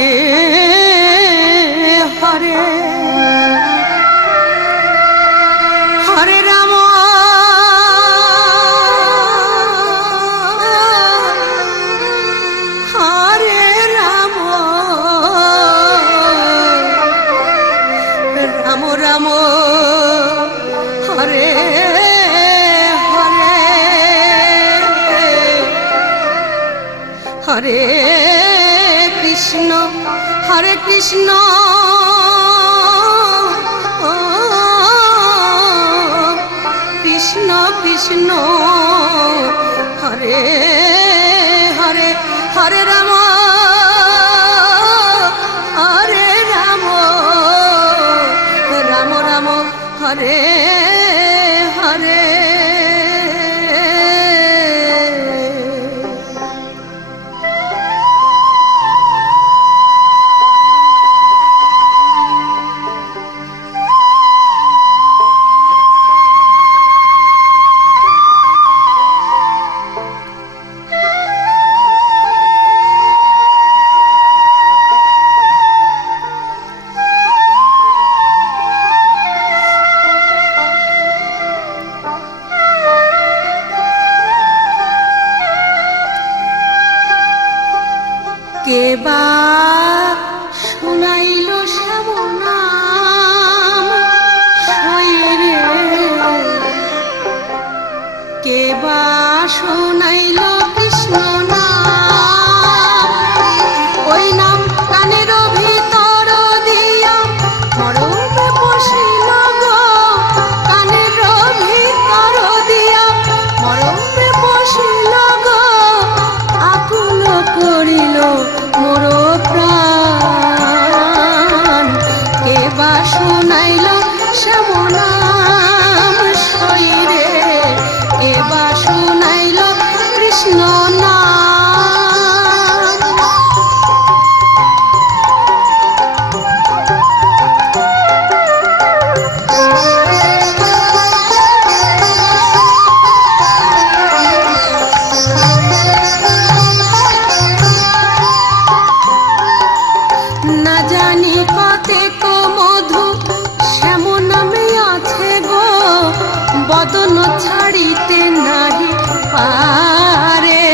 হরে হরে হরে রাম হরে রাম রাম রাম হরে হরে হরে কৃষ্ণ কৃষ্ণ কৃষ্ণ হরে হরে হরে রাম রাম রাম হরে হরে কেবা শুনাইল শ্যামনাম শৈরে কেবা শুনাইল কৃষ্ণ নাম ওই নাম কানের ভিতর দিয়া মরমে বসিল গো কানের ভিতর দিয়া মরমে বসিল গো আকুল করিল মোর প্রাণ কেবা শুনাইল শ্যামনাম শৈরে কেবা শুনাইল কৃষ্ণ নাম না জানি কতেক মধু শ্যাম নামে আছে গো বদন ছাড়িতে নাহি পারে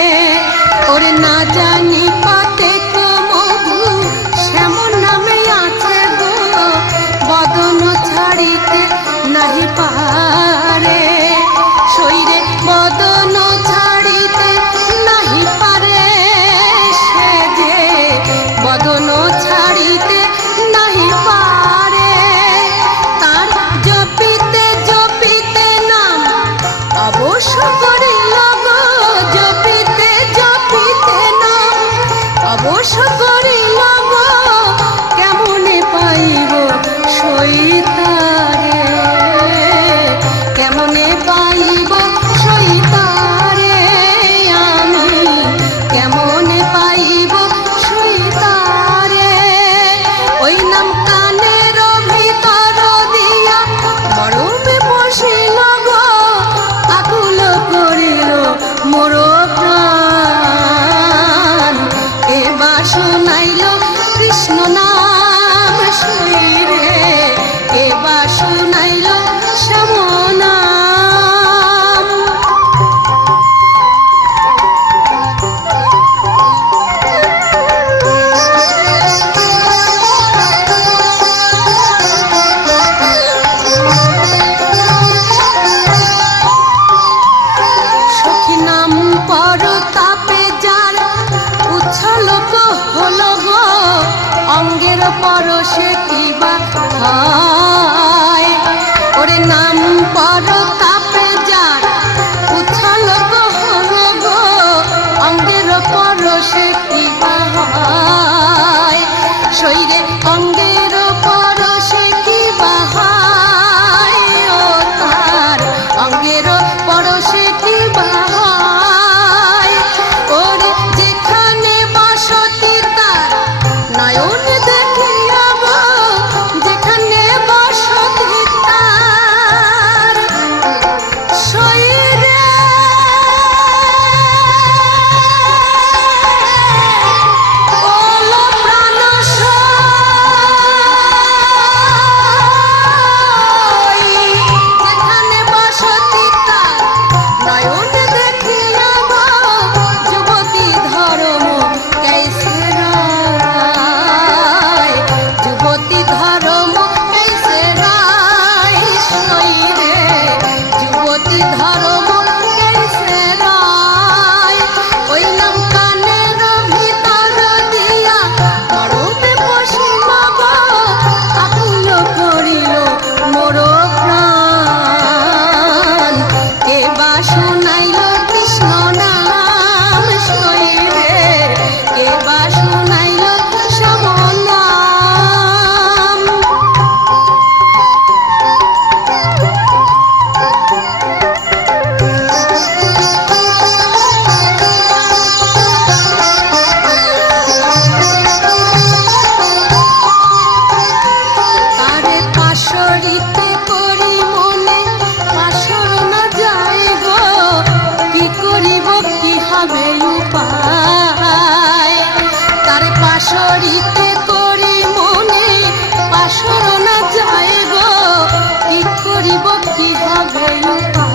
ওরে না জানি কতেক মধু শ্যাম নামে আছে গো বদন ছাড়িতে নাহি পারে শৈরে বদন ছাড়িতে নাহি পারে সে যে বদন ছাড়িতে নাহি পারে তার জপিতে জপিতে নাম অবশ্য করিল গো জপিতে জপিতে নাম অবশ্য করিল গো কেমনে পাইব সইতারে কেমনে পাইব সইতারে আমি কেমনে পাইব সইতারে ওই নাম কানের ভিতর দিয়া মরমে বসিল গো আকুল করিল মোর প্রাণ এবা শুনাইল কৃষ্ণ নাম শৈরে এবা শুনাইল শ্যাম নাম সখী নাম পর তাপে যার উচ্ছল হল গো অঙ্গের পরশে কিবা হয় ওরে নাম পর তাপে যার উচ্ছল হল গো অঙ্গের পরশে কিবা হয় শৈরে অঙ্গের পরশে কিবা হয় ও তার অঙ্গের পরশে কিবা হয় ওরে যেখানে বসতি তার নয়ন দেখিয়া গো যেখানে করিতে করি মনে পাশর না যায় গো, কি করিব কি হবে উপায়।